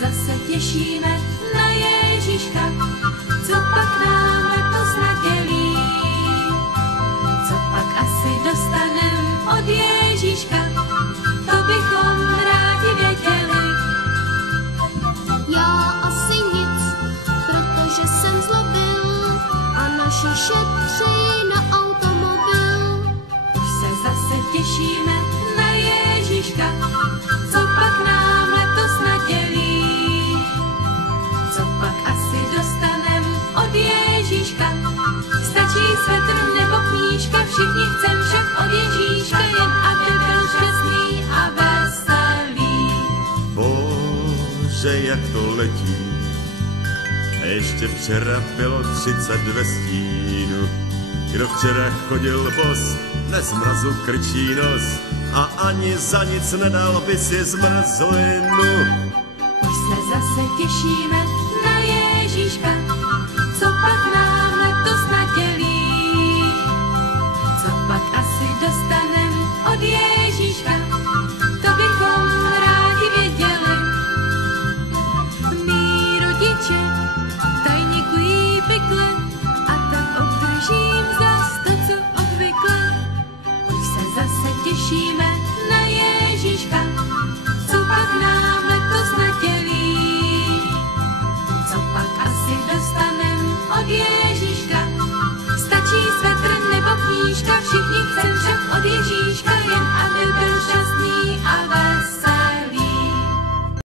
zase těšíme na Ježíška, co pak nám letos nadělí. Co pak asi dostanem od Ježíška, to bychom rádi věděli. Já asi nic, protože jsem zlobil a naši šetří na automobil. Už se zase těšíme na Ježíška, co pak nám letos nadělí. Co pak asi dostanem od Ježíška, stačí svetr nebo knížka, všichni chcem však od Ježíška, jen aby byl šťastný a veselý. Bože, jak to letí, a ještě včera bylo 30 ve stínu. Kdo včera chodil bos, dnes mrazu krčí nos a ani za nic nedal by si zmrzlinu. Už se zase těšíme na Ježíška, co pak nám letos nadělí. Co pak asi dostanem od Ježíška, to bychom rádi věděli. Mí rodiče tajně kují pikle a tak obdržím zas to, co obvykle. Už se zase těšíme na Ježíška, co pak nám letos nadělí. Co pak asi dostanem od Ježíška, stačí svetr nebo knížka, všichni chcem však od Ježíška, jen aby byl šťastný a veselý.